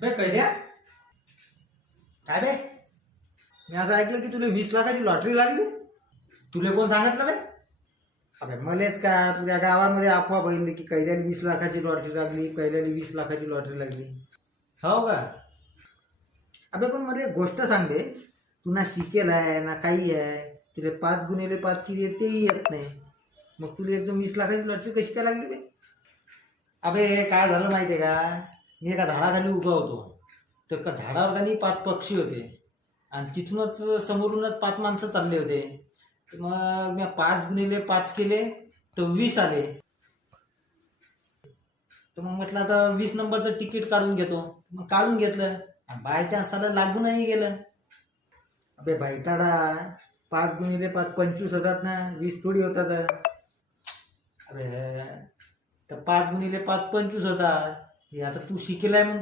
बे कैद्या काय बे, मी असं ऐकलं की तुला 20 लाखाची लॉटरी लागली. तुला कोण सांगितलं बे? अबे मलेच का तुझ्या गावामध्ये अफवा बघितली की कैद्याला 20 लाखाची लॉटरी लागली, कैद्याला 20 लाखाची लॉटरी लागली. हो का? अबे पण मला एक गोष्ट सांग बे, तू ना शिकेल आहे ना काही आहे, तुला 5 x 5 किती आहे तेही येत नाही, मग तुला एकदम 20 लाखाची लॉटरी कशी काय लागली बे? अबे काय झालं माहिती आहे का, मी एका झाडाखाली उभा होतो, तर का झाडावर खाली 5 पक्षी होते आणि तिथूनच समोरूनच 5 माणसं चालले होते. तर मग मी 5 x 5 केले तर 20 आले. तर मग म्हटलं आता 20 नंबरचं तिकीट काढून घेतो. मग काढून घेतलं, बाय चान्स आला लागूनही गेलं. अबे भाईचाडा, 5 x 5 25 होतात ना, 20 थोडी होतात. अबे तर 5 x 5 25 होतात. हे आता तू शिकेलाय म्हणून